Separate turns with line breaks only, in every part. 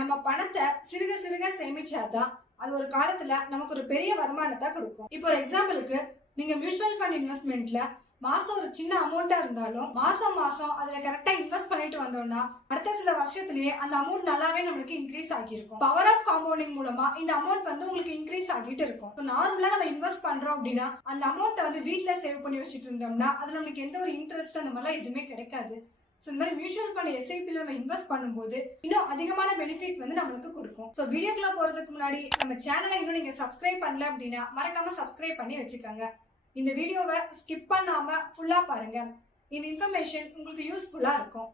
நம்ம பணத்தை சிறுக சிறுக சேமிச்சாதான் அது ஒரு காலத்துல நமக்கு ஒரு பெரிய வருமானத்தை கொடுக்கும். இப்போ ஒரு எக்ஸாம்பிளுக்கு நீங்க மியூச்சுவல் ஃபண்ட் இன்வெஸ்ட்மெண்ட்ல மாசம் ஒரு சின்ன அமௌண்டா இருந்தாலும் மாசம் மாசம் அதுல கரெக்டா இன்வெஸ்ட் பண்ணிட்டு வந்தோம்னா அடுத்த சில வருஷத்துலயே அந்த அமௌண்ட் நல்லாவே நம்மளுக்கு இன்க்ரீஸ் ஆகியிருக்கும். பவர் ஆஃப் காம்பவுண்டிங் மூலமா இந்த அமௌண்ட் வந்து உங்களுக்கு இன்க்ரீஸ் ஆகிட்டு இருக்கும். நார்மலா நம்ம இன்வெஸ்ட் பண்றோம் அப்படின்னா அந்த அமௌண்ட்டை வந்து வீட்டுல சேவ் பண்ணி வச்சுட்டு இருந்தோம்னா அதுல நம்மளுக்கு எந்த ஒரு இன்ட்ரெஸ்ட் அந்த மாதிரிலாம் எதுவுமே கிடைக்காது. ஸோ இந்த மாதிரி மியூச்சுவல் ஃபண்ட் எஸ்ஐபியில் நம்ம இன்வெஸ்ட் பண்ணும்போது இன்னும் அதிகமான பெனிஃபிட் வந்து நம்மளுக்கு கொடுக்கும். ஸோ வீடியோக்குள்ள போகிறதுக்கு முன்னாடி நம்ம சேனலை இன்னும் நீங்கள் சப்ஸ்கிரைப் பண்ணல அப்படின்னா மறக்காமல் சப்ஸ்கிரைப் பண்ணி வச்சுக்கோங்க. இந்த வீடியோவை ஸ்கிப் பண்ணாமல் ஃபுல்லாக பாருங்கள் இந்த இன்ஃபர்மேஷன் உங்களுக்கு யூஸ்ஃபுல்லாக இருக்கும்.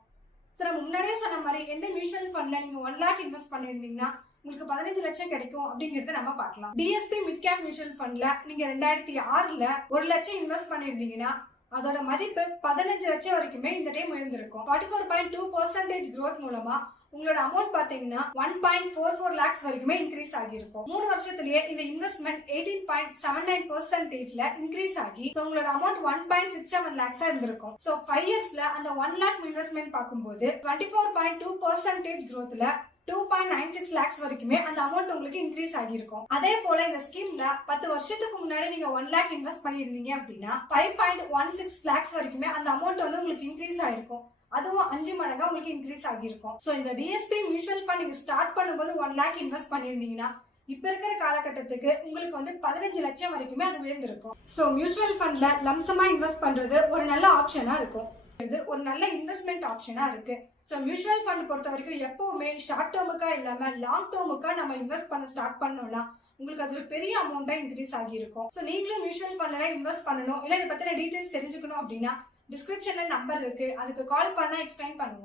ஸோ நம்ம முன்னாடியே சொன்ன மாதிரி எந்த மியூச்சுவல் ஃபண்டில் நீங்கள் ஒன் லேக் இன்வெஸ்ட் பண்ணியிருந்தீங்கன்னா உங்களுக்கு பதினஞ்சு லட்சம் கிடைக்கும் அப்படிங்கறத நம்ம பார்க்கலாம். டிஎஸ்பி மிட் கேப் மியூச்சுவல் ஃபண்ட்ல நீங்க ரெண்டாயிரத்தி ஆறுல ஒரு லட்சம் இன்வெஸ்ட் பண்ணியிருந்தீங்கன்னா அதோட மதிப்பு பதினஞ்சு லட்சம் வரைக்குமே இந்த time உயர்ந்திருக்கும். Forty four point two percentage growth மூலமா உங்களோட அமௌண்ட் பாத்தீங்கன்னா one point four four lakhs வரைக்குமே இன்க்ரீஸ் ஆகியிருக்கும். மூணு வருஷத்துலயே இந்த investment eighteen point seven nine பர்சன்டேஜ்ல increase ஆகி உங்களோட amount one point six seven லேக்ஸா இருந்திருக்கும். ஸோ ஃபைவ் இயர்ஸ்ல அந்த ஒன் லேக் இன்வெஸ்ட்மெண்ட் பார்க்கும்போது twenty four point two percentage க்ரோத்ல two point nine six lakhs வரைக்குமே அந்த அமௌண்ட் உங்களுக்கு இன்க்ரீஸ் ஆகியிருக்கும். அதே போல இந்த ஸ்கீம்ல பத்து வருஷத்துக்கு முன்னாடி நீங்க ஒன் லேக் இன்வெஸ்ட் பண்ணியிருந்தீங்க அப்படின்னா five point one six lakhs வரைக்குமே அந்த அமௌண்ட் வந்து உங்களுக்கு இன்க்ரீஸ் ஆயிருக்கும் அதுவும் அஞ்சு மடங்கா உங்களுக்கு இன்க்ரீஸ் ஆகியிருக்கும். ஸோ இந்த டிஎஸ்பி மியூச்சுவல் ஃபண்ட் நீங்க ஸ்டார்ட் பண்ணும்போது ஒன் லேக் இன்வெஸ்ட் பண்ணியிருந்தீங்கன்னா இப்ப இருக்கிற காலகட்டத்துக்கு உங்களுக்கு வந்து பதினஞ்சு லட்சம் வரைக்குமே அது உயர்ந்திருக்கும். ஸோ மியூச்சுவல் ஃபண்ட்ல லம்சமா இன்வெஸ்ட் பண்றது ஒரு நல்ல ஆப்ஷனா இருக்கும். இது ஒரு நல்ல இன்வெஸ்ட்மெண்ட் ஆப்ஷனா இருக்கு. ஸோ மியூச்சுவல் ஃபண்ட் பொறுத்த வரைக்கும் எப்போவுமே ஷார்ட் டேர்முக்காக இல்லாமல் லாங் டேர்முக்காக நம்ம இன்வெஸ்ட் பண்ண ஸ்டார்ட் பண்ணோம்னா உங்களுக்கு அது ஒரு பெரிய அமௌண்ட்டாக இன்க்ரீஸ் ஆகியிருக்கும். ஸோ நீங்களும் மியூச்சுவல் ஃபண்ட்ல இன்வெஸ்ட் பண்ணணும். இல்லை இதை பற்றின டீட்டெயில்ஸ் தெரிஞ்சுக்கணும் அப்படின்னா டிஸ்கிரிப்ஷனில் நம்பர் இருக்குது அதுக்கு கால் பண்ணால் எக்ஸ்பிளைன் பண்ணுவோம்.